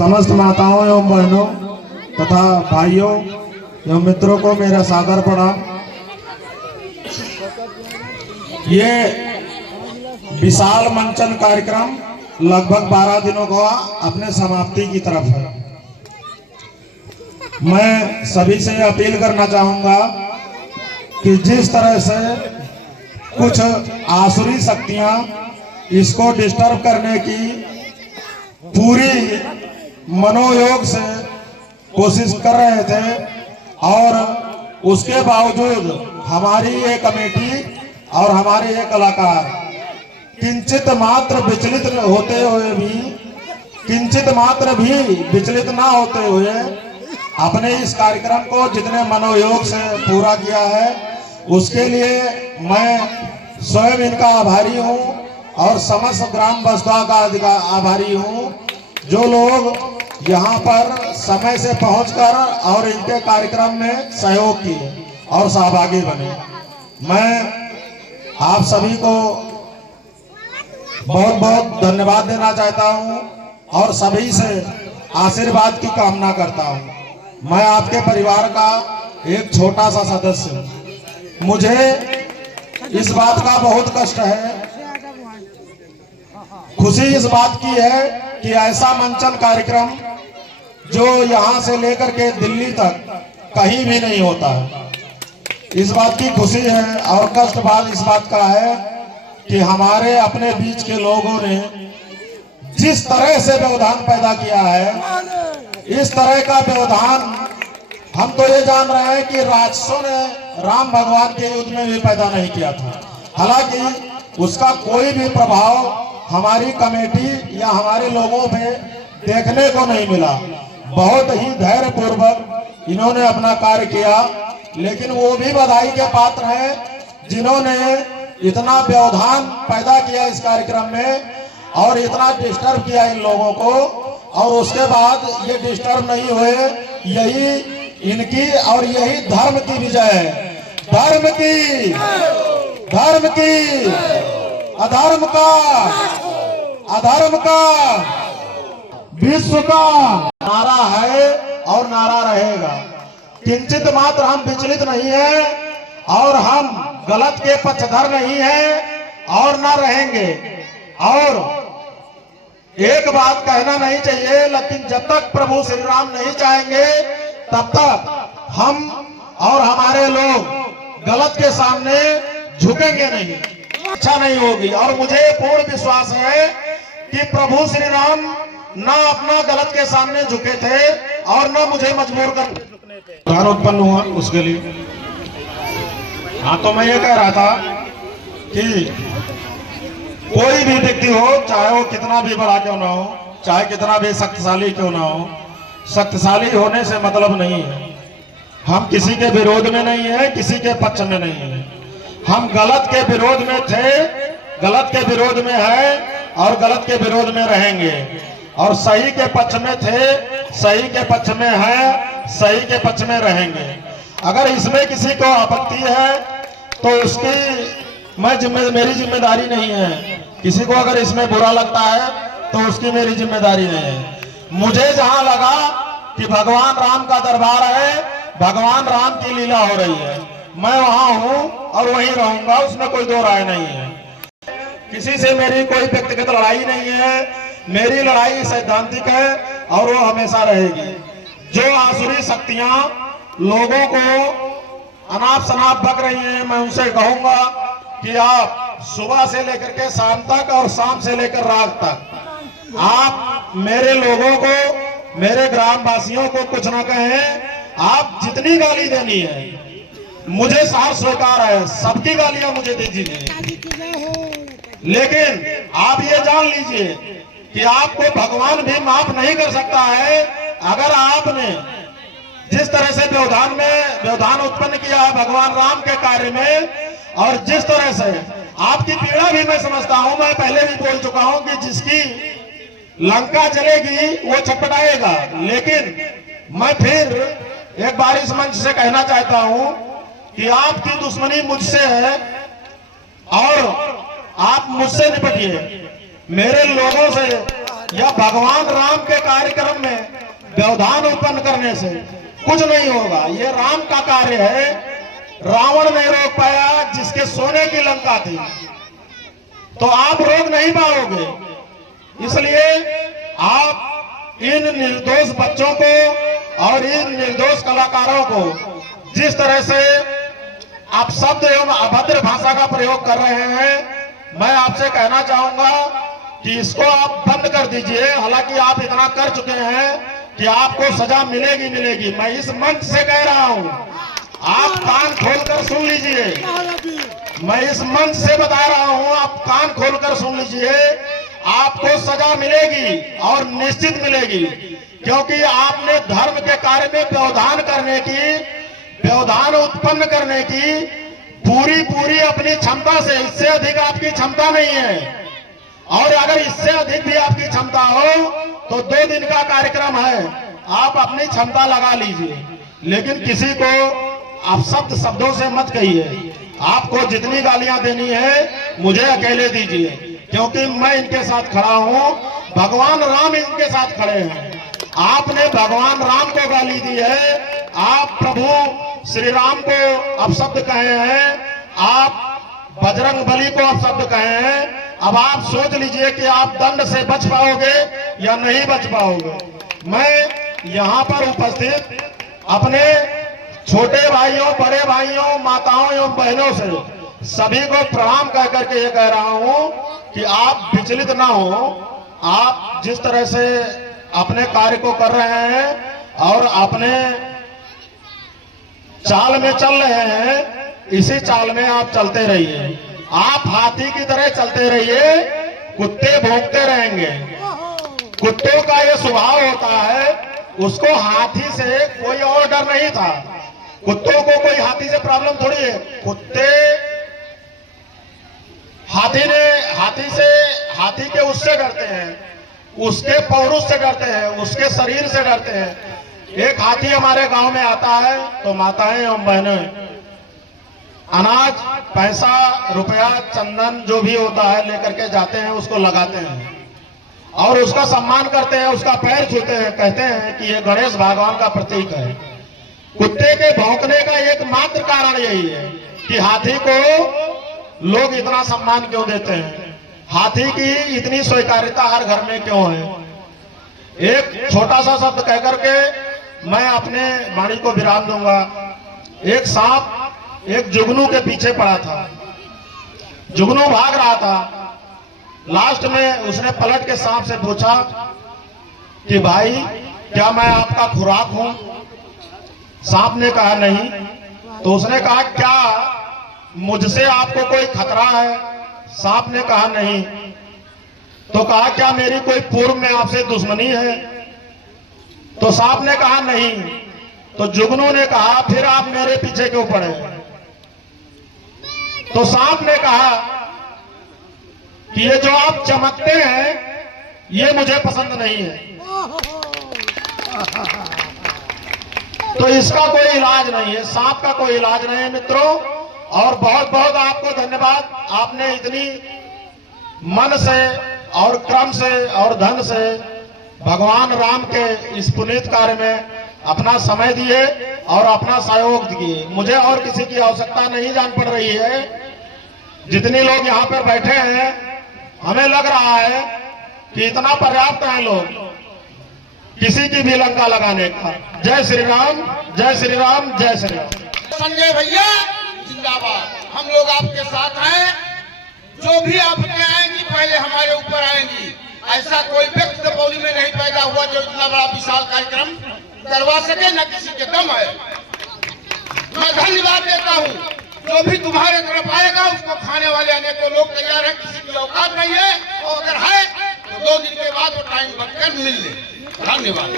समस्त माताओं एवं बहनों तथा भाइयों एवं मित्रों को मेरा सादर प्रणाम। ये विशाल मंचन कार्यक्रम लगभग 12 दिनों का अपने समाप्ति की तरफ है। मैं सभी से अपील करना चाहूंगा कि जिस तरह से कुछ आसुरी शक्तियां इसको डिस्टर्ब करने की पूरी मनोयोग से कोशिश कर रहे थे और उसके बावजूद हमारी ये कमेटी और हमारे ये कलाकार किंचित मात्र विचलित होते हुए भी किंचित मात्र भी विचलित ना होते हुए अपने इस कार्यक्रम को जितने मनोयोग से पूरा किया है उसके लिए मैं स्वयं इनका आभारी हूँ और समस्त ग्राम बसवा का आभारी हूँ जो लोग यहाँ पर समय से पहुंचकर और इनके कार्यक्रम में सहयोग किए और सहभागी बने। मैं आप सभी को बहुत बहुत धन्यवाद देना चाहता हूँ और सभी से आशीर्वाद की कामना करता हूँ। मैं आपके परिवार का एक छोटा सा सदस्य हूँ। मुझे इस बात का बहुत कष्ट है, खुशी इस बात की है कि ऐसा मंचन कार्यक्रम जो यहाँ से लेकर के दिल्ली तक कहीं भी नहीं होता है। इस बात की खुशी है और कष्ट बात इस बात का है कि हमारे अपने बीच के लोगों ने जिस तरह से व्यवधान पैदा किया है, इस तरह का व्यवधान हम तो ये जान रहे हैं कि राक्षसों ने राम भगवान के युद्ध में भी पैदा नहीं किया था। हालांकि उसका कोई भी प्रभाव हमारी कमेटी या हमारे लोगों में देखने को नहीं मिला। बहुत ही धैर्य पूर्वक इन्होंने अपना कार्य किया, लेकिन वो भी बधाई के पात्र हैं जिन्होंने इतना व्यवधान पैदा किया इस कार्यक्रम में और इतना डिस्टर्ब किया इन लोगों को, और उसके बाद ये डिस्टर्ब नहीं हुए। यही इनकी और यही धर्म की विजय है। धर्म की अधर्म का अधर्म का विश्व का नारा है और नारा रहेगा। किंचित मात्र हम विचलित नहीं है और हम गलत के पक्षधर नहीं है और ना रहेंगे। और एक बात कहना नहीं चाहिए, लेकिन जब तक प्रभु श्री राम नहीं चाहेंगे तब तक हम और हमारे लोग गलत के सामने झुकेंगे नहीं, अच्छा नहीं होगी। और मुझे पूर्ण विश्वास है कि प्रभु श्री राम ना अपना गलत के सामने झुके थे और ना मुझे मजबूर कर ध्यान उत्पन्न हुआ उसके लिए। हाँ, तो मैं ये कह रहा था कि कोई भी व्यक्ति हो, चाहे वो कितना भी बड़ा क्यों ना हो, चाहे कितना भी शक्तिशाली क्यों ना हो, शक्तिशाली होने से मतलब नहीं है। हम किसी के विरोध में नहीं है, किसी के पक्ष में नहीं है। हम गलत के विरोध में थे, गलत के विरोध में है और गलत के विरोध में रहेंगे। और सही के पक्ष में थे, सही के पक्ष में है, सही के पक्ष में रहेंगे। अगर इसमें किसी को आपत्ति है तो उसकी मेरी जिम्मेदारी नहीं है। किसी को अगर इसमें बुरा लगता है तो उसकी मेरी जिम्मेदारी नहीं है। मुझे जहां लगा कि भगवान राम का दरबार है, भगवान राम की लीला हो रही है, मैं वहां हूं और वहीं रहूंगा, उसमें कोई दो राय नहीं है। किसी से मेरी कोई व्यक्तिगत लड़ाई नहीं है। मेरी लड़ाई सैद्धांतिक है और वो हमेशा रहेगी। जो आसुरी शक्तियां लोगों को अनाप शनाप बक रही हैं, मैं उनसे कहूंगा कि आप सुबह से लेकर के शाम तक और शाम से लेकर रात तक आप मेरे लोगों को, मेरे ग्राम वासियों को कुछ ना कहें। आप जितनी गाली देनी है मुझे साफ स्वीकार है, सबकी गालियां मुझे दीजिए, लेकिन आप ये जान लीजिए कि आपको भगवान भी माफ नहीं कर सकता है। अगर आपने जिस तरह से व्यवधान उत्पन्न किया है भगवान राम के कार्य में, और जिस तरह से आपकी पीड़ा भी मैं समझता हूं, मैं पहले भी बोल चुका हूं कि जिसकी लंका जलेगी वो छटपटाएगा। लेकिन मैं फिर एक बार इस मंच से कहना चाहता हूं कि आपकी दुश्मनी मुझसे है और आप मुझसे निपटिए। मेरे लोगों से या भगवान राम के कार्यक्रम में व्यवधान उत्पन्न करने से कुछ नहीं होगा। ये राम का कार्य है, रावण नहीं रोक पाया जिसके सोने की लंका थी, तो आप रोक नहीं पाओगे। इसलिए आप इन निर्दोष बच्चों को और इन निर्दोष कलाकारों को जिस तरह से आप शब्द एवं अभद्र भाषा का प्रयोग कर रहे हैं, मैं आपसे कहना चाहूंगा कि इसको आप बंद कर दीजिए। हालांकि आप इतना कर चुके हैं कि आपको सजा मिलेगी मिलेगी। मैं इस मंच से कह रहा हूं, आप कान खोलकर सुन लीजिए। मैं इस मंच से बता रहा हूं, आप कान खोलकर सुन लीजिए। आपको सजा मिलेगी और निश्चित मिलेगी, क्योंकि आपने धर्म के कार्य में व्यवधान करने की, व्यवधान उत्पन्न करने की पूरी अपनी क्षमता से, इससे अधिक आपकी क्षमता नहीं है। और अगर इससे अधिक भी आपकी क्षमता हो तो 2 दिन का कार्यक्रम है, आप अपनी क्षमता लगा लीजिए, लेकिन किसी को आप शब्दों से मत कहिए। आपको जितनी गालियां देनी है मुझे अकेले दीजिए, क्योंकि मैं इनके साथ खड़ा हूं, भगवान राम इनके साथ खड़े हैं। आपने भगवान राम को गाली दी है, आप प्रभु श्री राम को अपशब्द कहे हैं, आप बजरंग बली को अपशब्द कहे हैं। अब आप सोच लीजिए कि आप दंड से बच पाओगे या नहीं बच पाओगे। मैं यहाँ पर उपस्थित अपने छोटे भाइयों, बड़े भाइयों, माताओं एवं बहनों से सभी को प्रणाम कह करके ये कह रहा हूँ कि आप विचलित ना हो। आप जिस तरह से अपने कार्य को कर रहे हैं और अपने चाल में चल रहे हैं, इसी चाल में आप चलते रहिए। आप हाथी की तरह चलते रहिए, कुत्ते भौंकते रहेंगे। कुत्तों का ये स्वभाव होता है, उसको हाथी से कोई और डर नहीं था। कुत्तों को कोई हाथी से प्रॉब्लम थोड़ी है। कुत्ते हाथी के उससे डरते हैं, उसके पौरुष से डरते हैं, उसके शरीर से डरते हैं। एक हाथी हमारे गांव में आता है तो माताएं एवं बहनें अनाज, पैसा, रुपया, चंदन जो भी होता है लेकर के जाते हैं, उसको लगाते हैं और उसका सम्मान करते हैं, उसका पैर छूते हैं, कहते हैं कि ये गणेश भगवान का प्रतीक है। कुत्ते के भौंकने का एकमात्र कारण यही है कि हाथी को लोग इतना सम्मान क्यों देते हैं, हाथी की इतनी स्वीकार्यता हर घर में क्यों है। एक छोटा सा शब्द कहकर के मैं अपने वाणी को विराम दूंगा। एक सांप एक जुगनू के पीछे पड़ा था, जुगनू भाग रहा था। लास्ट में उसने पलट के सांप से पूछा कि भाई क्या मैं आपका खुराक हूं? सांप ने कहा नहीं। तो उसने कहा क्या मुझसे आपको कोई खतरा है? सांप ने कहा नहीं। तो कहा क्या मेरी कोई पूर्व में आपसे दुश्मनी है? तो सांप ने कहा नहीं। तो जुगनू ने कहा फिर आप मेरे पीछे क्यों पड़े? तो सांप ने कहा कि ये जो आप चमकते हैं ये मुझे पसंद नहीं है। तो इसका कोई इलाज नहीं है, सांप का कोई इलाज नहीं है मित्रों। और बहुत बहुत आपको धन्यवाद, आपने इतनी मन से और क्रम से और धन से भगवान राम के इस पुनीत कार्य में अपना समय दिए और अपना सहयोग दिए। मुझे और किसी की आवश्यकता नहीं जान पड़ रही है। जितने लोग यहाँ पर बैठे हैं हमें लग रहा है कि इतना पर्याप्त है लोग किसी की भी लंका लगाने का। जय श्री राम, जय श्री राम, जय श्री राम। संजय भैया जिंदाबाद, हम लोग आपके साथ हैं। जो भी आपने आएंगी पहले हमारे ऊपर आएंगी। ऐसा कोई व्यक्ति दीपावली में नहीं पैदा हुआ जो इतना बड़ा विशाल कार्यक्रम करवा सके, न किसी के दम है। मैं धन्यवाद देता हूँ। जो भी तुम्हारे तरफ आएगा उसको खाने वाले अनेकों लोग तैयार हैं, किसी की औकात नहीं है, और अगर है तो 2 दिन के बाद वो टाइम बनकर मिल ले। धन्यवाद।